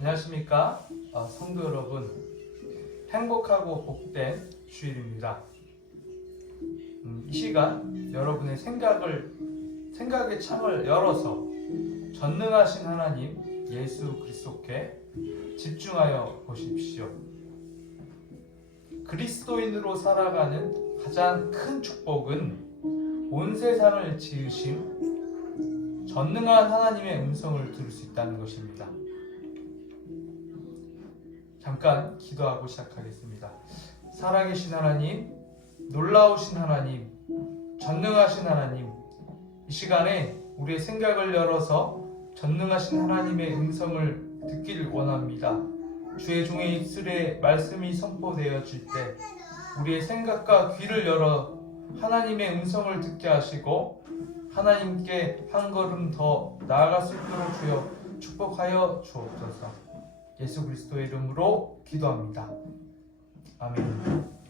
안녕하십니까? 성도 여러분, 행복하고 복된 주일입니다. 이 시간 여러분의 생각의 창을 열어서 전능하신 하나님 예수 그리스도께 집중하여 보십시오. 그리스도인으로 살아가는 가장 큰 축복은 온 세상을 지으신 전능한 하나님의 음성을 들을 수 있다는 것입니다. 잠깐 기도하고 시작하겠습니다. 살아계신 하나님, 놀라우신 하나님, 전능하신 하나님, 이 시간에 우리의 생각을 열어서 전능하신 하나님의 음성을 듣기를 원합니다. 주의 종의 입술에 말씀이 선포되어질 때 우리의 생각과 귀를 열어 하나님의 음성을 듣게 하시고 하나님께 한 걸음 더 나아갈 수 있도록 주여 축복하여 주옵소서. 예수 그리스도의 이름으로 기도합니다. 아멘.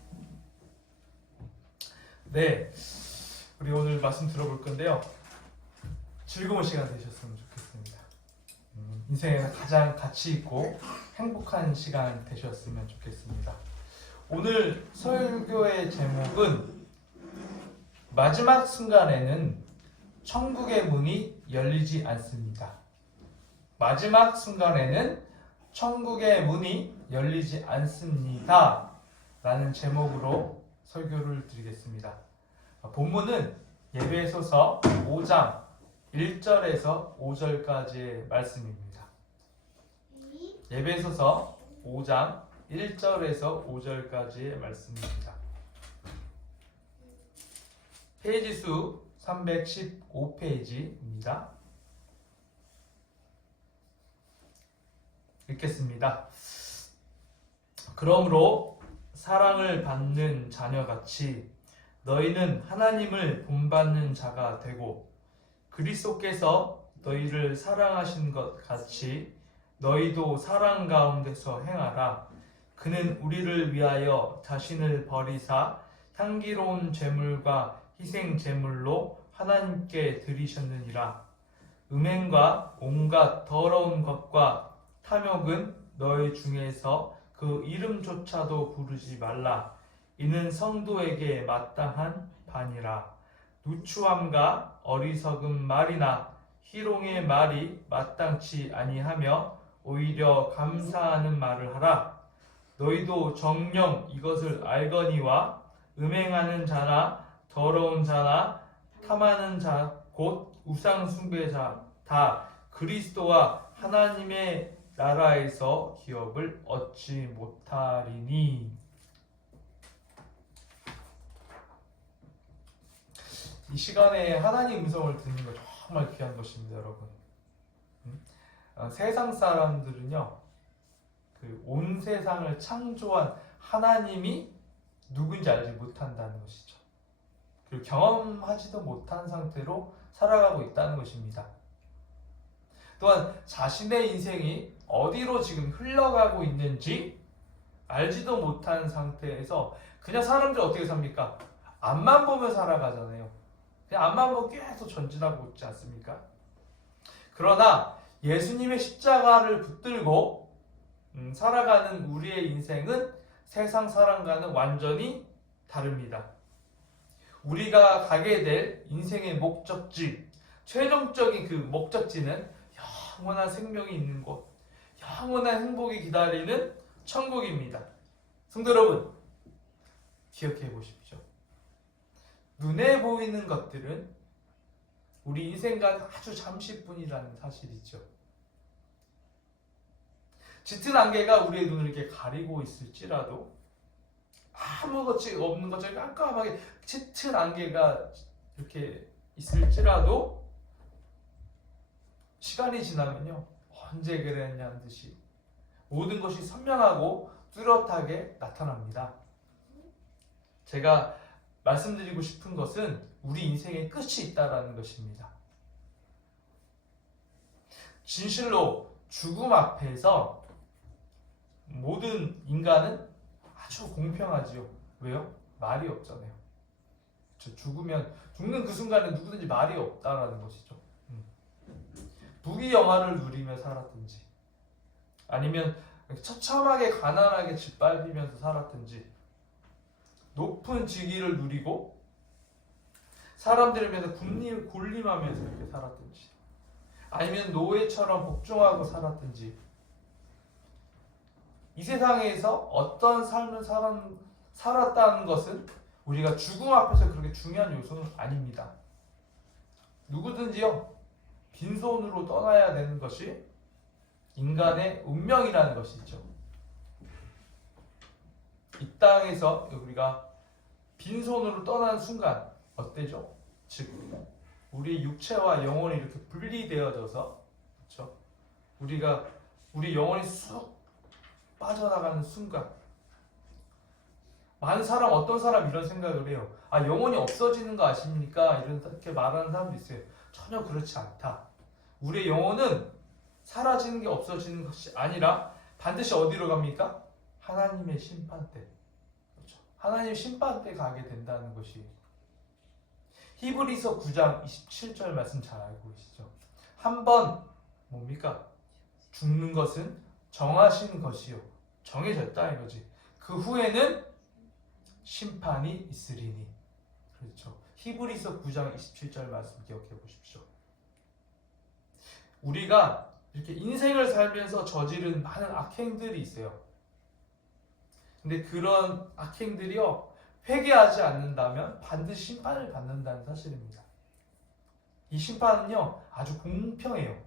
네, 우리 오늘 말씀 들어볼 건데요. 즐거운 시간 되셨으면 좋겠습니다. 인생에 가장 가치 있고 행복한 시간 되셨으면 좋겠습니다. 오늘 설교의 제목은 마지막 순간에는 천국의 문이 열리지 않습니다. 마지막 순간에는 천국의 문이 열리지 않습니다. 라는 제목으로 설교를 드리겠습니다. 본문은 예배소서 5장 1절에서 5절까지의 말씀입니다. 예배소서 5장 1절에서 5절까지의 말씀입니다. 페이지 수 315페이지입니다. 읽겠습니다. 그러므로 사랑을 받는 자녀같이 너희는 하나님을 본받는 자가 되고 그리스도께서 너희를 사랑하신 것 같이 너희도 사랑 가운데서 행하라. 그는 우리를 위하여 자신을 버리사 향기로운 제물과 희생 제물로 하나님께 드리셨느니라. 음행과 온갖 더러운 것과 탐욕은 너희 중에서 그 이름조차도 부르지 말라. 이는 성도에게 마땅한 반이라. 누추함과 어리석은 말이나 희롱의 말이 마땅치 아니하며 오히려 감사하는 말을 하라. 너희도 정녕 이것을 알거니와 음행하는 자나 더러운 자나 탐하는 자 곧 우상 숭배자 다 그리스도와 하나님의 나라에서 기업을 얻지 못하리니. 이 시간에 하나님 음성을 듣는 거 정말 귀한 것입니다, 여러분. 세상 사람들은요, 온 세상을 창조한 하나님이 누군지 알지 못한다는 것이죠. 그리고 경험하지도 못한 상태로 살아가고 있다는 것입니다. 또한 자신의 인생이 어디로 지금 흘러가고 있는지 알지도 못한 상태에서 그냥 사람들이 어떻게 삽니까? 앞만 보며 살아가잖아요. 그냥 앞만 보고 계속 전진하고 있지 않습니까? 그러나 예수님의 십자가를 붙들고 살아가는 우리의 인생은 세상 사람과는 완전히 다릅니다. 우리가 가게 될 인생의 목적지, 최종적인 그 목적지는 영원한 생명이 있는 곳, 영원한 행복이 기다리는 천국입니다. 성도 여러분, 기억해 보십시오. 눈에 보이는 것들은 우리 인생과 아주 잠시뿐이라는 사실이죠. 짙은 안개가 우리의 눈을 이렇게 가리고 있을지라도 아무것이 없는 것처럼 깜깜하게 짙은 안개가 이렇게 있을지라도 시간이 지나면요, 언제 그랬냐는 듯이 모든 것이 선명하고 뚜렷하게 나타납니다. 제가 말씀드리고 싶은 것은 우리 인생에 끝이 있다는 것입니다. 진실로 죽음 앞에서 모든 인간은 아주 공평하지요. 왜요? 말이 없잖아요. 죽는 그 순간에 누구든지 말이 없다라는 것이죠. 부귀영화를 누리며 살았든지 아니면 처참하게 가난하게 짓밟히면서 살았든지, 높은 직위를 누리고 사람들에 비해서 군림하면서 이렇게 살았든지, 아니면 노예처럼 복종하고 살았든지, 이 세상에서 어떤 삶을 살았다는 것은 우리가 죽음 앞에서 그렇게 중요한 요소는 아닙니다. 누구든지요, 빈손으로 떠나야 되는 것이 인간의 운명이라는 것이죠. 이 땅에서 우리가 빈손으로 떠나는 순간 어때죠? 즉, 우리 육체와 영혼이 이렇게 분리되어져서, 그렇죠? 우리 영혼이 쑥 빠져나가는 순간, 어떤 사람 이런 생각을 해요. 아, 영혼이 없어지는 거 아십니까? 이렇게 말하는 사람도 있어요. 전혀 그렇지 않다. 우리의 영혼은 사라지는 게 없어지는 것이 아니라 반드시 어디로 갑니까? 하나님의 심판대. 그렇죠? 하나님의 심판대 가게 된다는 것이, 히브리서 9장 27절 말씀 잘 알고 계시죠? 한번 뭡니까? 죽는 것은 정하신 것이요, 정해졌다 이거지. 그 후에는 심판이 있으리니. 그렇죠? 히브리서 9장 27절 말씀 기억해 보십시오. 우리가 이렇게 인생을 살면서 저지른 많은 악행들이 있어요. 근데 그런 악행들이요, 회개하지 않는다면 반드시 심판을 받는다는 사실입니다. 이 심판은요, 아주 공평해요,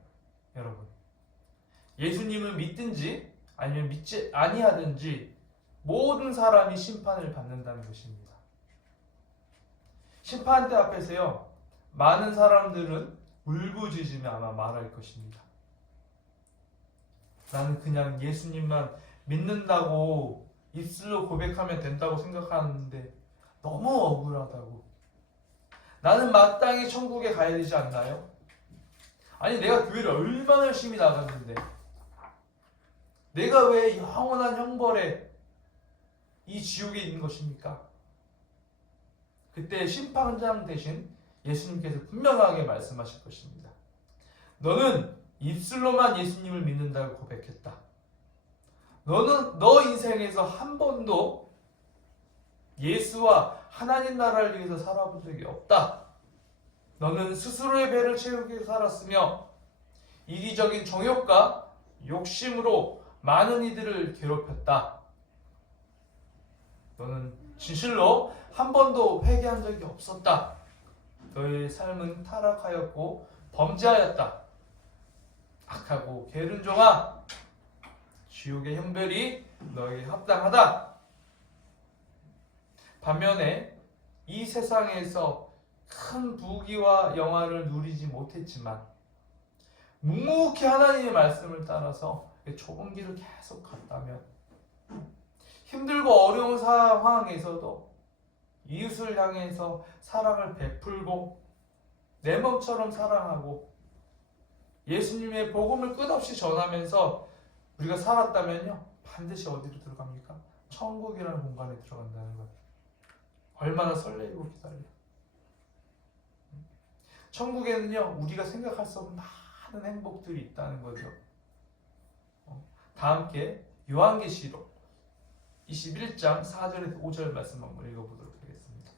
여러분. 예수님을 믿든지 아니면 믿지 아니하든지 모든 사람이 심판을 받는다는 것입니다. 심판대 앞에서요, 많은 사람들은 울부짖으며 아마 말할 것입니다. 나는 그냥 예수님만 믿는다고 입술로 고백하면 된다고 생각하는데 너무 억울하다고. 나는 마땅히 천국에 가야 되지 않나요? 아니, 내가 교회를 얼마나 열심히 나갔는데 내가 왜 영원한 형벌에 이 지옥에 있는 것입니까? 그때 심판장 대신 예수님께서 분명하게 말씀하실 것입니다. 너는 입술로만 예수님을 믿는다고 고백했다. 너는 너 인생에서 한 번도 예수와 하나님 나라를 위해서 살아본 적이 없다. 너는 스스로의 배를 채우기 위해서 살았으며 이기적인 정욕과 욕심으로 많은 이들을 괴롭혔다. 너는 진실로 한 번도 회개한 적이 없었다. 너의 삶은 타락하였고 범죄하였다. 악하고 게으른 종아, 지옥의 형벌이 너에게 합당하다. 반면에 이 세상에서 큰 부귀와 영화를 누리지 못했지만 묵묵히 하나님의 말씀을 따라서 좁은 길을 계속 갔다면, 힘들고 어려운 상황에서도 이웃을 향해서 사랑을 베풀고 내 몸처럼 사랑하고 예수님의 복음을 끝없이 전하면서 우리가 살았다면요, 반드시 어디로 들어갑니까? 천국이라는 공간에 들어간다는 것. 얼마나 설레이고 기다려. 천국에는요, 우리가 생각할 수 없는 많은 행복들이 있다는 거죠. 다 함께 요한계시록 21장 4절에서 5절 말씀 한번 읽어보도록 하겠습니다.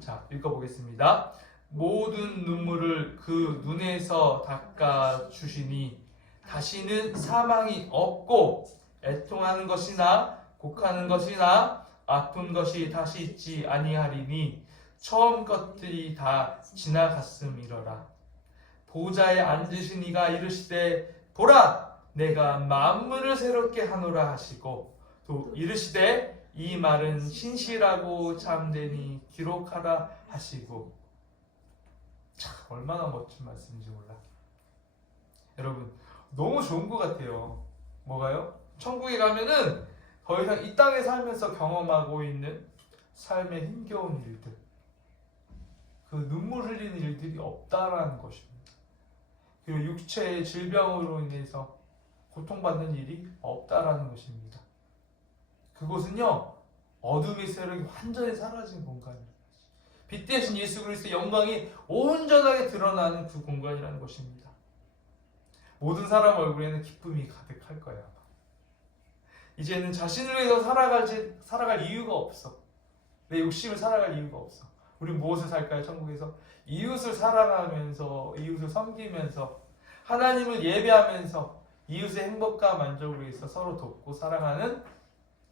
자, 읽어보겠습니다. 모든 눈물을 그 눈에서 닦아주시니 다시는 사망이 없고 애통하는 것이나 곡하는 것이나 아픈 것이 다시 있지 아니하리니 처음 것들이 다 지나갔음이러라. 보좌에 앉으신 이가 이르시되 보라, 내가 만물을 새롭게 하노라 하시고 또 이르시되 이 말은 신실하고 참되니 기록하라 하시고. 참, 얼마나 멋진 말씀인지 몰라. 여러분, 너무 좋은 것 같아요. 뭐가요? 천국에 가면은 더 이상 이 땅에 살면서 경험하고 있는 삶의 힘겨운 일들, 그 눈물 흘리는 일들이 없다라는 것입니다. 그리고 육체의 질병으로 인해서 고통받는 일이 없다라는 것입니다. 그곳은요, 어둠의 세력이 완전히 사라진 공간입니다. 빛 대신 예수 그리스도의 영광이 온전하게 드러나는 그 공간이라는 것입니다. 모든 사람 얼굴에는 기쁨이 가득할 거예요. 아마. 이제는 자신을 위해서 살아갈 이유가 없어. 내 욕심을 살아갈 이유가 없어. 우리 무엇을 살까요? 천국에서 이웃을 사랑하면서, 이웃을 섬기면서, 하나님을 예배하면서 이웃의 행복과 만족을 위해서 서로 돕고 사랑하는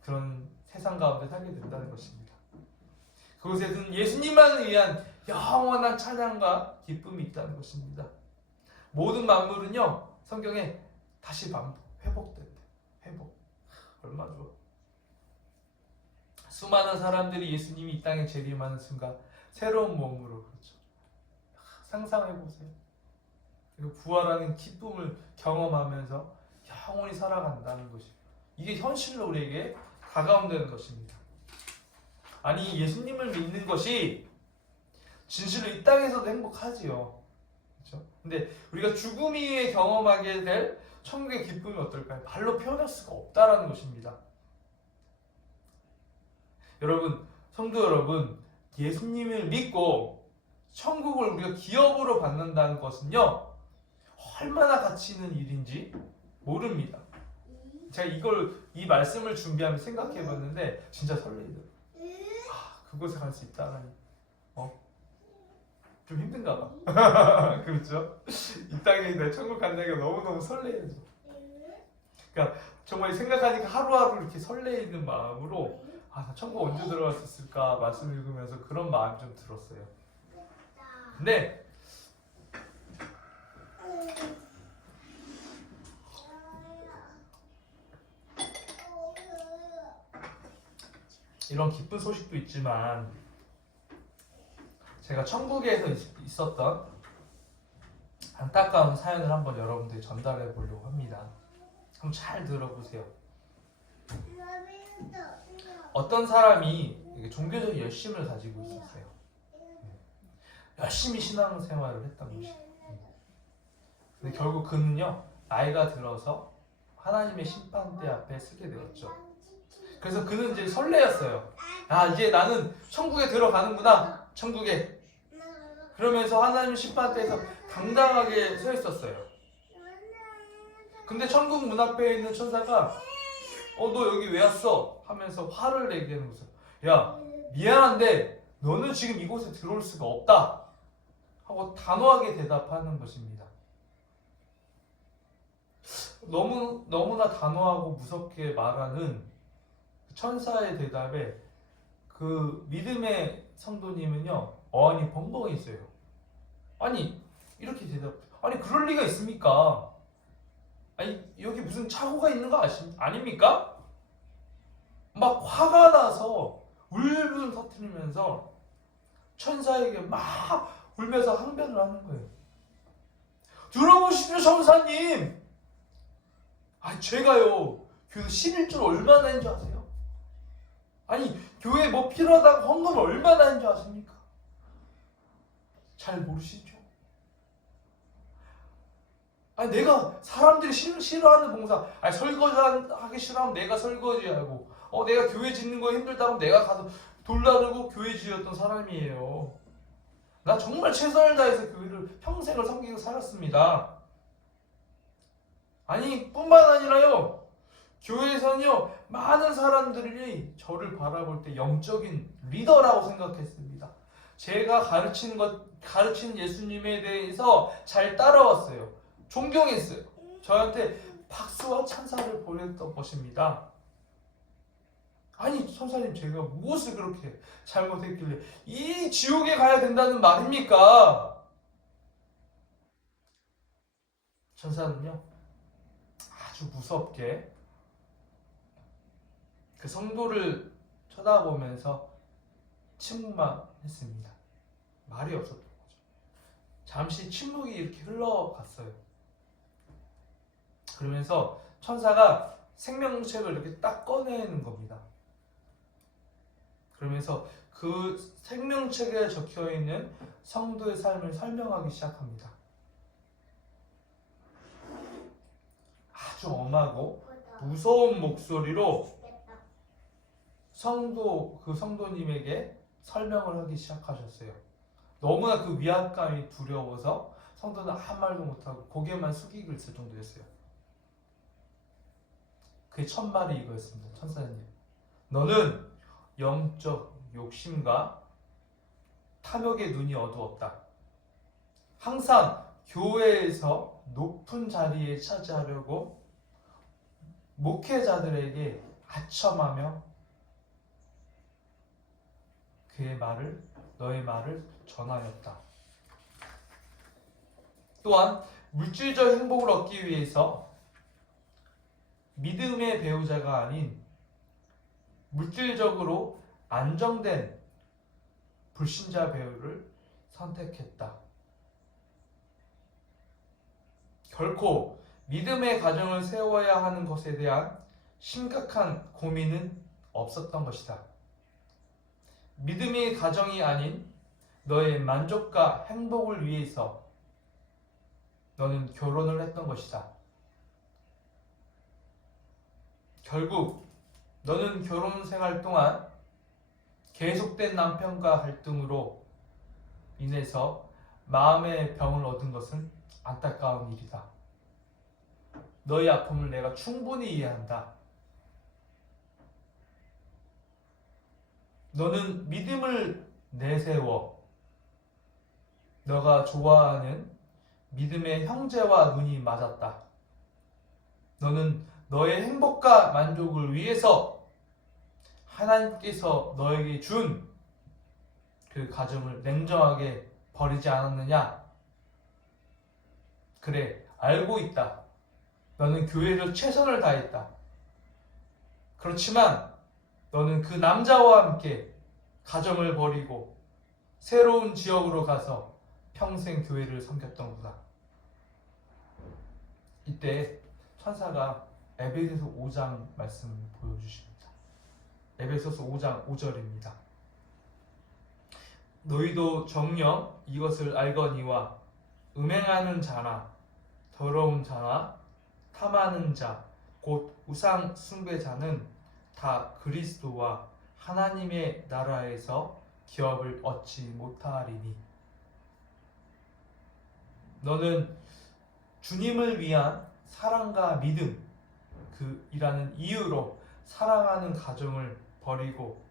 그런 세상 가운데 살게 된다는 것입니다. 그곳에는 예수님만을 위한 영원한 찬양과 기쁨이 있다는 것입니다. 모든 만물은요, 성경에 다시 회복된대. 회복. 얼마나 좋아. 수많은 사람들이 예수님이 이 땅에 재림하는 순간 새로운 몸으로, 그렇죠. 상상해보세요. 그리고 부활하는 기쁨을 경험하면서 영원히 살아간다는 것이, 이게 현실로 우리에게 다가온다는 것입니다. 아니, 예수님을 믿는 것이 진실로 이 땅에서도 행복하지요. 그렇죠? 근데 우리가 죽음 이후에 경험하게 될 천국의 기쁨이 어떨까요? 말로 표현할 수가 없다라는 것입니다. 여러분, 성도 여러분, 예수님을 믿고 천국을 우리가 기업으로 받는다는 것은요, 얼마나 가치 있는 일인지 모릅니다. 제가 이 말씀을 준비하면서 생각해 봤는데 진짜 설레이더라고요. 그곳에 갈 수 있다라니. 좀 힘든가 봐. 그렇죠? 이 땅에 내 천국 간다니까 너무너무 설레죠. 그러니까 정말 생각하니까 하루하루 이렇게 설레이는 마음으로, 나 천국 언제 들어갈 수 있을까 말씀 읽으면서 그런 마음이 좀 들었어요. 근데 이런 기쁜 소식도 있지만 제가 천국에서 있었던 안타까운 사연을 한번 여러분들이 전달해 보려고 합니다. 한번 잘 들어보세요. 어떤 사람이 종교적 열심을 가지고 있었어요. 열심히 신앙생활을 했던 것이. 근데 결국 그는요, 나이가 들어서 하나님의 심판대 앞에 서게 되었죠. 그래서 그는 이제 설레었어요. 이제 나는 천국에 들어가는구나. 천국에. 그러면서 하나님 심판대에서 당당하게 서 있었어요. 근데 천국 문 앞에 있는 천사가 너 여기 왜 왔어? 하면서 화를 내게 하는 거죠. 야, 미안한데 너는 지금 이곳에 들어올 수가 없다. 하고 단호하게 대답하는 것입니다. 너무나 단호하고 무섭게 말하는 천사의 대답에 그 믿음의 성도님은요, 어안이 벙벙 있어요. 아니, 이렇게 아니, 그럴 리가 있습니까? 아니, 여기 무슨 착오가 있는 거 아닙니까? 막 화가 나서 울분 터뜨리면서 천사에게 막 울면서 항변을 하는 거예요. 들어보십시오, 천사님! 제가요, 교회 11조 얼마나 했는 줄 아세요? 아니, 교회 뭐 필요하다고 헌금 얼마나 했는 줄 아십니까? 잘 모르시죠? 내가 사람들이 싫어하는 봉사, 설거지 하기 싫어하면 내가 설거지하고, 내가 교회 짓는 거 힘들다면 내가 가서 돌 나르고 교회 지었던 사람이에요. 나 정말 최선을 다해서 교회를 평생을 섬기고 살았습니다. 뿐만 아니라요, 교회에서는요, 많은 사람들이 저를 바라볼 때 영적인 리더라고 생각했습니다. 제가 가르치는 예수님에 대해서 잘 따라왔어요. 존경했어요. 저한테 박수와 찬사를 보냈던 것입니다. 천사님, 제가 무엇을 그렇게 잘못했길래 이 지옥에 가야 된다는 말입니까? 천사는요, 아주 무섭게 그 성도를 쳐다보면서 침묵만 했습니다. 말이 없었던 거죠. 잠시 침묵이 이렇게 흘러갔어요. 그러면서 천사가 생명책을 이렇게 딱 꺼내는 겁니다. 그러면서 그 생명책에 적혀있는 성도의 삶을 설명하기 시작합니다. 아주 엄하고 무서운 목소리로 그 성도님에게 설명을 하기 시작하셨어요. 너무나 그 위압감이 두려워서 성도는 아무 말도 못하고 고개만 숙이고 있을 정도였어요. 그의 첫 말이 이거였습니다. 천사님, 너는 영적 욕심과 탐욕의 눈이 어두웠다. 항상 교회에서 높은 자리에 차지하려고 목회자들에게 아첨하며 너의 말을 전하였다. 또한 물질적 행복을 얻기 위해서 믿음의 배우자가 아닌 물질적으로 안정된 불신자 배우를 선택했다. 결코 믿음의 가정을 세워야 하는 것에 대한 심각한 고민은 없었던 것이다. 믿음의 가정이 아닌 너의 만족과 행복을 위해서 너는 결혼을 했던 것이다. 결국 너는 결혼 생활 동안 계속된 남편과 갈등으로 인해서 마음의 병을 얻은 것은 안타까운 일이다. 너의 아픔을 내가 충분히 이해한다. 너는 믿음을 내세워 너가 좋아하는 믿음의 형제와 눈이 맞았다. 너는 너의 행복과 만족을 위해서 하나님께서 너에게 준 그 가정을 냉정하게 버리지 않았느냐? 그래, 알고 있다. 너는 교회에서 최선을 다했다. 그렇지만 너는 그 남자와 함께 가정을 버리고 새로운 지역으로 가서 평생 교회를 섬겼던구나. 이때 천사가 에베소서 5장 말씀을 보여주십니다. 에베소서 5장 5절입니다. 너희도 정녕 이것을 알거니와 음행하는 자나 더러운 자나 탐하는 자 곧 우상 숭배자는 다 그리스도와 하나님의 나라에서 기업을 얻지 못하리니. 너는 주님을 위한 사랑과 믿음 이라는 이유로 사랑하는 가정을 버리고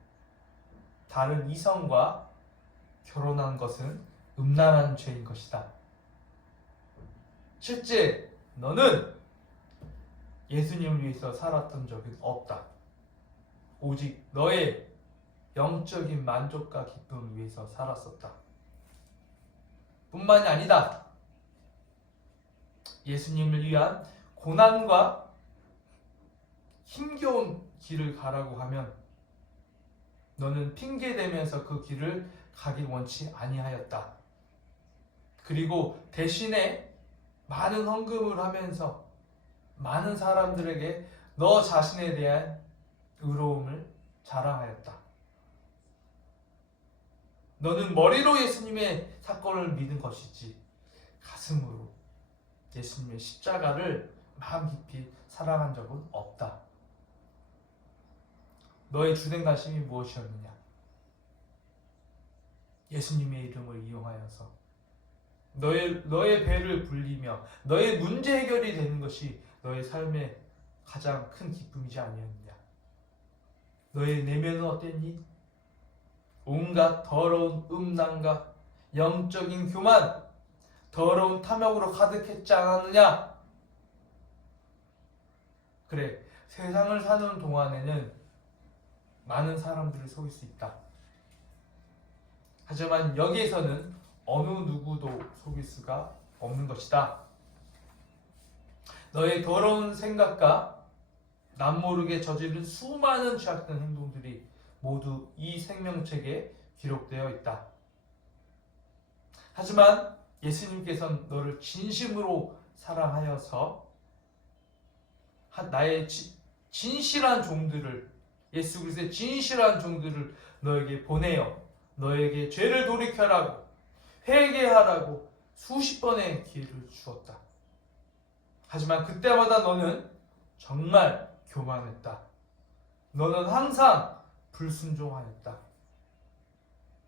다른 이성과 결혼한 것은 음란한 죄인 것이다. 실제 너는 예수님을 위해서 살았던 적은 없다. 오직 너의 영적인 만족과 기쁨을 위해서 살았었다. 뿐만이 아니다. 예수님을 위한 고난과 힘겨운 길을 가라고 하면 너는 핑계대면서 그 길을 가길 원치 아니하였다. 그리고 대신에 많은 헌금을 하면서 많은 사람들에게 너 자신에 대한 의로움을 자랑하였다. 너는 머리로 예수님의 사건을 믿은 것이지 가슴으로 예수님의 십자가를 마음 깊이 사랑한 적은 없다. 너의 주된 관심이 무엇이었느냐? 예수님의 이름을 이용하여서 너의 배를 불리며 너의 문제 해결이 되는 것이 너의 삶의 가장 큰 기쁨이지 아니었느냐? 너의 내면은 어땠니? 온갖 더러운 음란과 영적인 교만, 더러운 탐욕으로 가득했지 않았느냐? 그래, 세상을 사는 동안에는 많은 사람들을 속일 수 있다. 하지만 여기에서는 어느 누구도 속일 수가 없는 것이다. 너의 더러운 생각과 남모르게 저지른 수많은 죄악된 행동들이 모두 이 생명책에 기록되어 있다. 하지만 예수님께서는 너를 진심으로 사랑하여서 나의 진실한 종들을, 예수 그리스도의 진실한 종들을 너에게 보내어 너에게 죄를 돌이켜라고, 회개하라고 수십 번의 기회를 주었다. 하지만 그때마다 너는 정말 교만했다. 너는 항상 불순종하였다.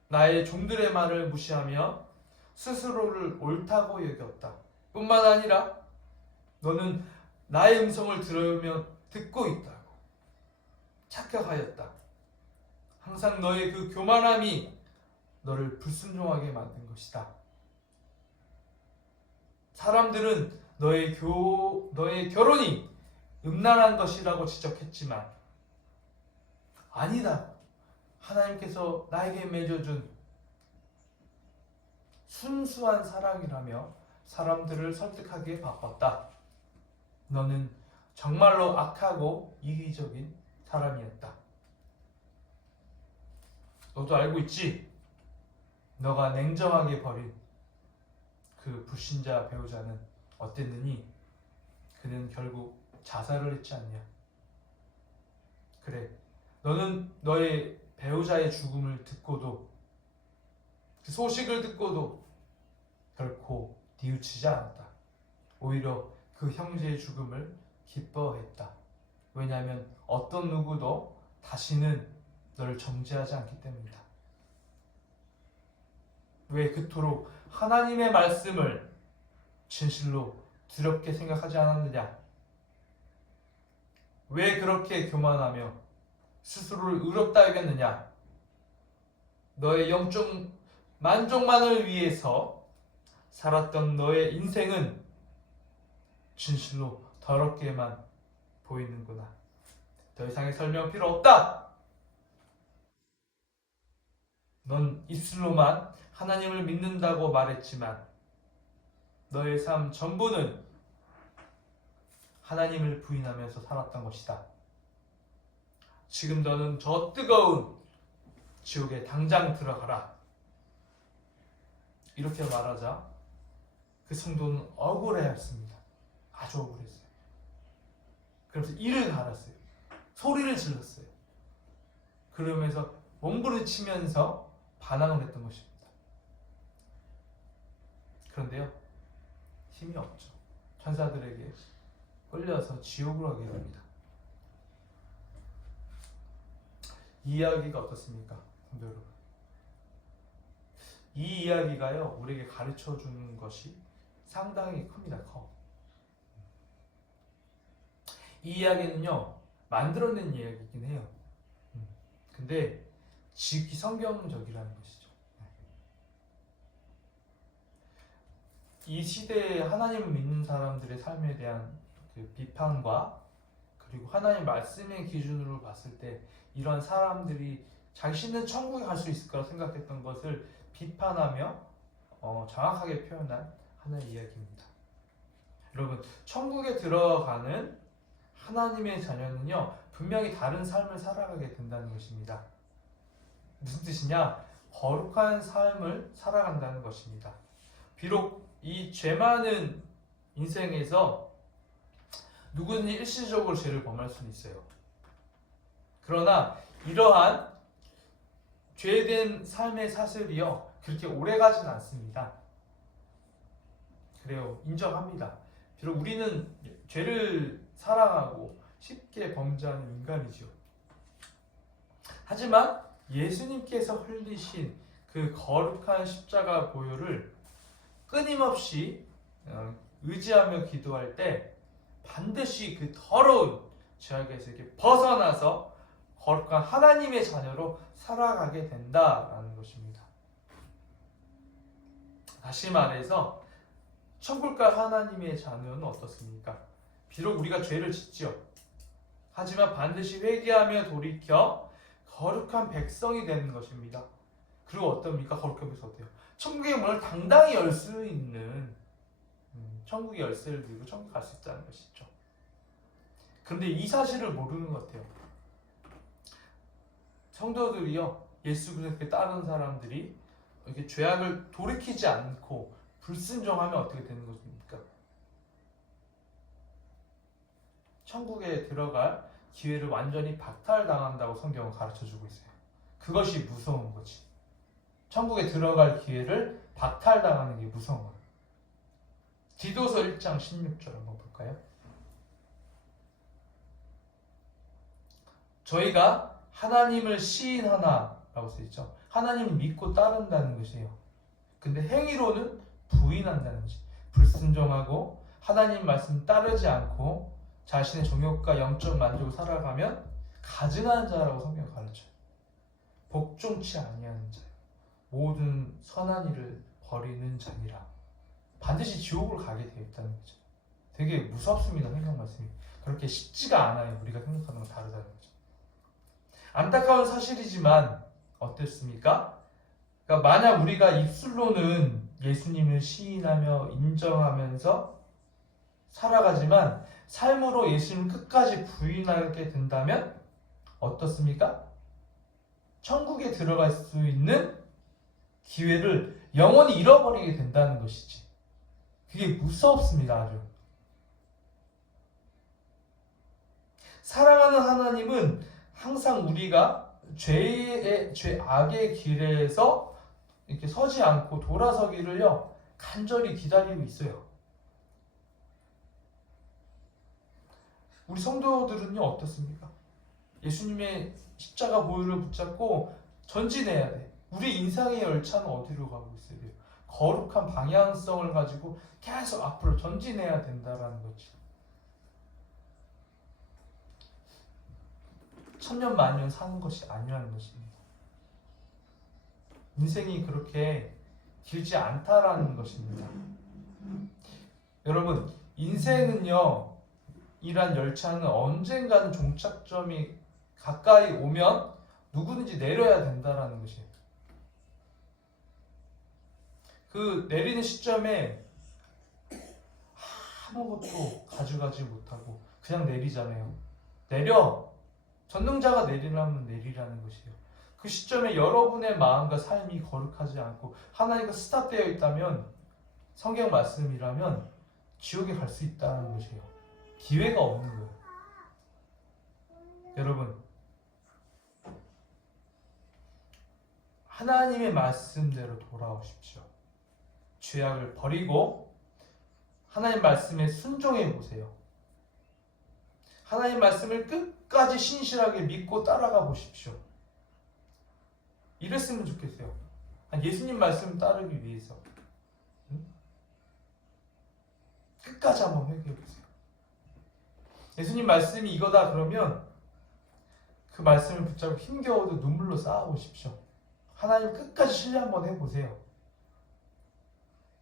나의 종들의 말을 무시하며 스스로를 옳다고 여겼다. 뿐만 아니라 너는 나의 음성을 들으면 듣고 있다고 착각하였다. 항상 너의 그 교만함이 너를 불순종하게 만든 것이다. 사람들은 너의 결혼이 음란한 것이라고 지적했지만 아니다. 하나님께서 나에게 맺어준 순수한 사랑이라며 사람들을 설득하기에 바빴다. 너는 정말로 악하고 이기적인 사람이었다. 너도 알고 있지? 너가 냉정하게 버린 그 불신자 배우자는 어땠느니? 그는 결국 자살을 했지 않냐? 그래, 너는 너의 배우자의 죽음을 듣고도 그 소식을 듣고도 결코 뉘우치지 않았다. 오히려 그 형제의 죽음을 기뻐했다. 왜냐하면 어떤 누구도 다시는 너를 정죄하지 않기 때문이다. 왜 그토록 하나님의 말씀을 진실로 두렵게 생각하지 않았느냐? 왜 그렇게 교만하며 스스로를 의롭다 여겼느냐? 너의 영적 만족만을 위해서 살았던 너의 인생은 진실로 더럽게만 보이는구나. 더 이상의 설명 필요 없다. 넌 입술로만 하나님을 믿는다고 말했지만 너의 삶 전부는 하나님을 부인하면서 살았던 것이다. 지금 너는 저 뜨거운 지옥에 당장 들어가라. 이렇게 말하자 그 성도는 억울해했습니다. 아주 억울했어요. 그래서 이를 갈았어요. 소리를 질렀어요. 그러면서 몸부림치면서 반항을 했던 것입니다. 그런데요, 힘이 없죠. 천사들에게 끌려서 지옥으로 가게 됩니다. 이 이야기가 어떻습니까? 성도 여러분, 이 이야기가요, 우리에게 가르쳐 주는 것이 상당히 큽니다. 커. 이 이야기는요, 만들어낸 이야기이긴 해요. 근데 지극히 성경적이라는 것이죠. 이 시대에 하나님을 믿는 사람들의 삶에 대한 그 비판과 그리고 하나님 말씀의 기준으로 봤을 때 이런 사람들이 자신은 천국에 갈 수 있을 거라 생각했던 것을 비판하며 정확하게 표현한 하나의 이야기입니다. 여러분, 천국에 들어가는 하나님의 자녀는요, 분명히 다른 삶을 살아가게 된다는 것입니다. 무슨 뜻이냐? 거룩한 삶을 살아간다는 것입니다. 비록 이 죄 많은 인생에서 누구든지 일시적으로 죄를 범할 수는 있어요. 그러나 이러한 죄된 삶의 사슬이요, 그렇게 오래 가진 않습니다. 그래요, 인정합니다. 비록 우리는 죄를 사랑하고 쉽게 범죄하는 인간이죠. 하지만 예수님께서 흘리신 그 거룩한 십자가 보혈을 끊임없이 의지하며 기도할 때 반드시 그 더러운 죄악에서 이렇게 벗어나서 거룩한 하나님의 자녀로 살아가게 된다라는 것입니다. 다시 말해서 천국 갈 하나님의 자녀는 어떻습니까? 비록 우리가 죄를 짓지요. 하지만 반드시 회개하며 돌이켜 거룩한 백성이 되는 것입니다. 그리고 어떻습니까? 거룩한 백성 어때요? 천국의 문을 당당히 열 수 있는, 천국의 열쇠를 들고 천국 갈 수 있다는 것이죠. 그런데 이 사실을 모르는 것 같아요. 성도들이요, 예수 그리스도를 따르는 사람들이 이렇게 죄악을 돌이키지 않고 불순종하면 어떻게 되는 것입니까? 천국에 들어갈 기회를 완전히 박탈당한다고 성경은 가르쳐주고 있어요. 그것이 무서운 거지. 천국에 들어갈 기회를 박탈당하는 게 무서운 거예요. 디도서 1장 16절 한번 볼까요? 저희가 하나님을 시인하나 라고 써있죠. 하나님을 믿고 따른다는 것이에요. 근데 행위로는 부인한다는 거지. 불순종하고 하나님 말씀 따르지 않고 자신의 정욕과 영적 만족을 살아가면 가증한 자라고 성경이 가르쳐요. 복종치 아니하는 자, 모든 선한 일을 버리는 자니라. 반드시 지옥을 가게 되어 있다는 거죠. 되게 무섭습니다. 성경 말씀이. 그렇게 쉽지가 않아요. 우리가 생각하는 건 다르다는 거죠. 안타까운 사실이지만 어땠습니까? 그러니까 만약 우리가 입술로는 예수님을 시인하며 인정하면서 살아가지만 삶으로 예수님을 끝까지 부인하게 된다면 어떻습니까? 천국에 들어갈 수 있는 기회를 영원히 잃어버리게 된다는 것이지. 그게 무섭습니다. 아주. 사랑하는 하나님은 항상 우리가 악의 길에서 이렇게 서지 않고 돌아서기를요 간절히 기다리고 있어요. 우리 성도들은요 어떻습니까? 예수님의 십자가 보혈을 붙잡고 전진해야 돼. 우리 인생의 열차는 어디로 가고 있어야 돼요? 거룩한 방향성을 가지고 계속 앞으로 전진해야 된다라는 거지. 천년 만년 사는 것이 아니라는 것입니다. 인생이 그렇게 길지 않다라는 것입니다. 여러분, 인생은요, 이란 열차는 언젠가는 종착점이 가까이 오면 누구든지 내려야 된다라는 것이에요. 그 내리는 시점에 아무것도 가져가지 못하고 그냥 내리잖아요. 내려! 전능자가 내리라면 내리라는 것이에요. 그 시점에 여러분의 마음과 삶이 거룩하지 않고 하나님과 스탑되어 있다면, 성경 말씀이라면 지옥에 갈 수 있다는 것이에요. 기회가 없는 거예요. 여러분, 하나님의 말씀대로 돌아오십시오. 죄악을 버리고 하나님 말씀에 순종해 보세요. 하나님 말씀을 끝까지 신실하게 믿고 따라가 보십시오. 이랬으면 좋겠어요. 예수님 말씀 따르기 위해서. 끝까지 한번 회개해 보세요. 예수님 말씀이 이거다 그러면 그 말씀을 붙잡고 힘겨워도 눈물로 쌓아보십시오. 하나님 끝까지 신뢰 한번 해보세요.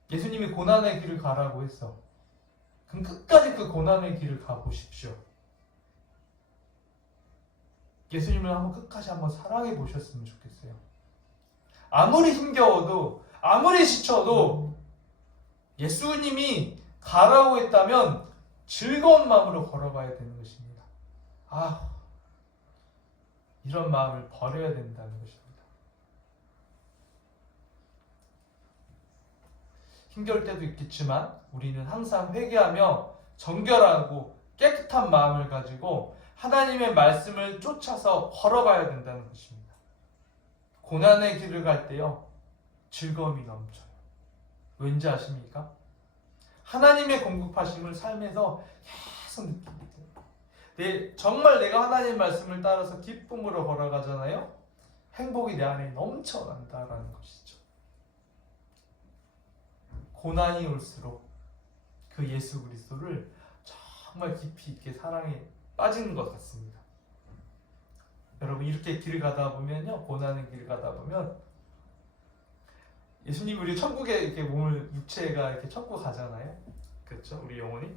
예수님이 고난의 길을 가라고 했어. 그럼 끝까지 그 고난의 길을 가보십시오. 예수님을 한번 끝까지 한번 사랑해 보셨으면 좋겠어요. 아무리 힘겨워도, 아무리 지쳐도 예수님이 가라고 했다면 즐거운 마음으로 걸어가야 되는 것입니다. 이런 마음을 버려야 된다는 것입니다. 힘겨울 때도 있겠지만 우리는 항상 회개하며 정결하고 깨끗한 마음을 가지고 하나님의 말씀을 쫓아서 걸어가야 된다는 것입니다. 고난의 길을 갈 때요 즐거움이 넘쳐요. 왠지 아십니까? 하나님의 공급하심을 삶에서 계속 느끼게 돼요. 정말 내가 하나님의 말씀을 따라서 기쁨으로 걸어가잖아요. 행복이 내 안에 넘쳐난다라는 것이죠. 고난이 올수록 그 예수 그리스도를 정말 깊이 있게 사랑에 빠지는 것 같습니다. 여러분, 이렇게 길을 가다 보면요, 고난의 길을 가다 보면 예수님 우리 천국에 이렇게 몸을, 육체가 이렇게 천국 가잖아요. 그렇죠? 우리 영혼이.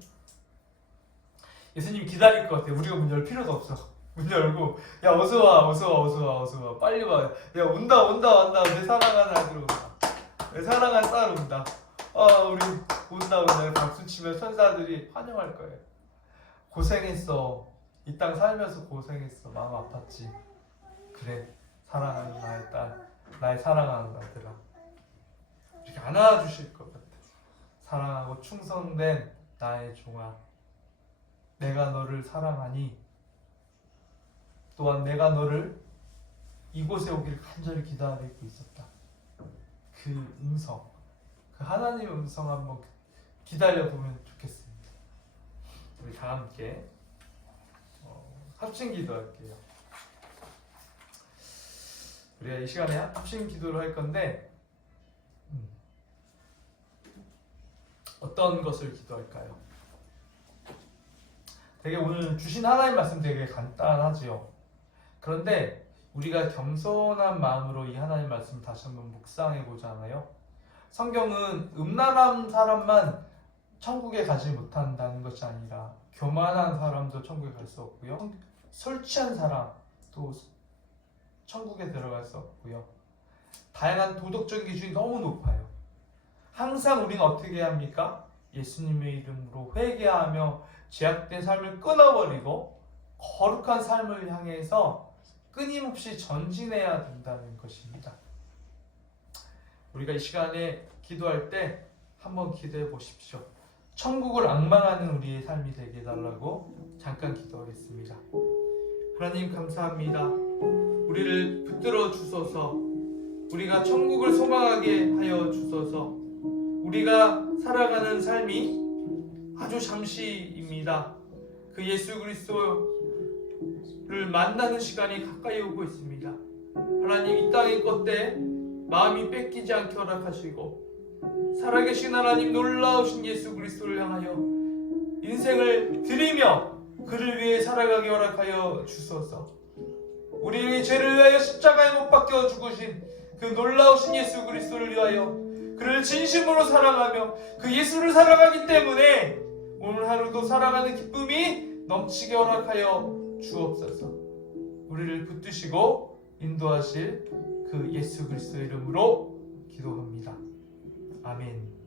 예수님 기다릴 것 같아요. 우리가 문 열 필요도 없어. 문 열고, 야 어서 와, 어서 와, 어서 와, 어서 와, 빨리 와. 야 온다, 온다, 온다. 내 사랑하는 아들 온다. 내 사랑하는 딸 온다. 우리 온다, 온다. 박수 치면 천사들이 환영할 거예요. 고생했어. 이 땅 살면서 고생했어. 마음 아팠지. 그래, 사랑하는 나의 딸, 나의 사랑하는 아들아. 이렇게 안아주실 것 같아. 사랑하고 충성된 나의 종아, 내가 너를 사랑하니 또한 내가 너를 이곳에 오기를 간절히 기다리고 있었다. 그 음성, 그 하나님의 음성 한번 기다려보면 좋겠습니다. 우리 다 함께 합심 기도할게요. 우리가 이 시간에 합심 기도를 할 건데 어떤 것을 기도할까요? 되게 오늘 주신 하나님 말씀 되게 간단하지요. 그런데 우리가 겸손한 마음으로 이 하나님 말씀 다시 한번 묵상해 보잖아요. 성경은 음란한 사람만 천국에 가지 못한다는 것이 아니라 교만한 사람도 천국에 갈 수 없고요. 술 취한 사람도 천국에 들어갈 수 없고요. 다양한 도덕적 기준이 너무 높아요. 항상 우리는 어떻게 해야 합니까? 예수님의 이름으로 회개하며 죄악된 삶을 끊어버리고 거룩한 삶을 향해서 끊임없이 전진해야 된다는 것입니다. 우리가 이 시간에 기도할 때 한번 기도해 보십시오. 천국을 앙망하는 우리의 삶이 되게 해달라고 잠깐 기도하겠습니다. 하나님 감사합니다. 우리를 붙들어 주소서. 우리가 천국을 소망하게 하여 주소서. 우리가 살아가는 삶이 아주 잠시입니다. 그 예수 그리스도를 만나는 시간이 가까이 오고 있습니다. 하나님 이 땅의 것때 마음이 뺏기지 않게 허락하시고 살아계신 하나님 놀라우신 예수 그리스도를 향하여 인생을 드리며 그를 위해 살아가게 허락하여 주소서. 우리의 죄를 위하여 십자가에 못 박혀 죽으신 그 놀라우신 예수 그리스도를 위하여 그를 진심으로 사랑하며 그 예수를 사랑하기 때문에 오늘 하루도 살아가는 기쁨이 넘치게 허락하여 주옵소서. 우리를 붙드시고 인도하실 그 예수 그리스도 이름으로 기도합니다. 아멘.